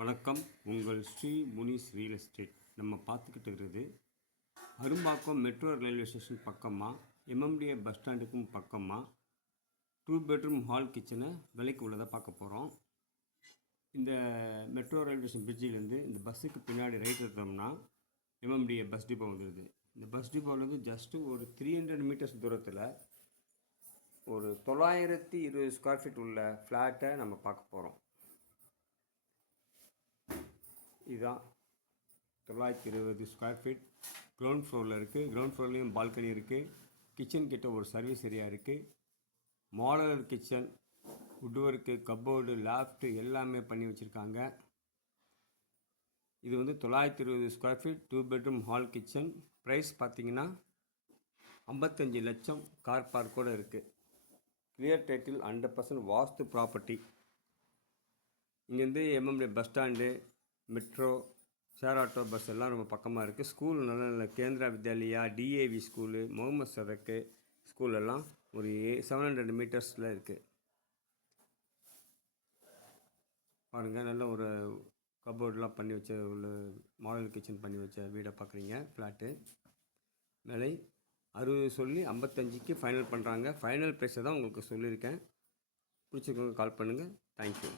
வணக்கம். உங்கள் Sri Munis real estate. நம்ம பார்த்துக்கிட்டு இருக்கிறது அரும்பாக்கம் மெட்ரோ ரயில்வே ஸ்டேஷன் பக்கமாக எம்எம்டிஏ பஸ் ஸ்டாண்டுக்கும் பக்கமாக 2 பெட்ரூம் ஹால் கிச்சனை விலைக்கு உள்ளதை பார்க்க போகிறோம். இந்த மெட்ரோ ரயில்வே ஸ்டேஷன் பிரிட்ஜிலேருந்து இந்த பஸ்ஸுக்கு பின்னாடி ரைட் எடுத்தோம்னா எம்எம்டிஏ பஸ் டிப்போ வந்துடுது. இந்த பஸ் டிப்போலேருந்து ஜஸ்ட்டு ஒரு 300 மீட்டர்ஸ் தூரத்தில் ஒரு 920 ஸ்கொயர் ஃபீட் உள்ள ஃப்ளாட்டை நம்ம பார்க்க போகிறோம். இதுதான் 920 ஸ்கொயர் ஃபீட் கிரவுண்ட் ஃப்ளோரில் இருக்குது. கிரவுண்ட் ஃப்ளோர்லேயும் பால்கனி இருக்குது. கிச்சன் கிட்ட ஒரு சர்வீஸ் ஏரியா இருக்குது. Modular kitchen, wood work, cupboard, loft எல்லாமே பண்ணி வச்சுருக்காங்க. இது வந்து 920 square feet 2 bedroom hall kitchen. Price பார்த்திங்கன்னா 55 லட்சம். கார் பார்க்கோடு இருக்குது. Clear title, 100% vastu property. இங்கேருந்து MMT bus stand, metro, share auto bus எல்லாம் ரொம்ப பக்கமாக இருக்குது. ஸ்கூல் நல்ல நல்ல கேந்திரா வித்யாலயா, டிஏவி ஸ்கூலு, முகமது சதக்கு ஸ்கூலெல்லாம் ஒரு 700 மீட்டர்ஸில் இருக்குது. பாருங்கள், நல்ல ஒரு கப்போர்டெலாம் பண்ணி வச்ச உள்ள மாடல் கிச்சன் பண்ணி வச்ச வீடை பார்க்குறீங்க. ஃப்ளாட்டு விலை 60 சொல்லி 55க்கு ஃபைனல் பண்ணுறாங்க. ஃபைனல் ப்ரைஸை தான் உங்களுக்கு சொல்லியிருக்கேன். பிடிச்சிருக்கவங்க கால் பண்ணுங்கள். தேங்க்யூ.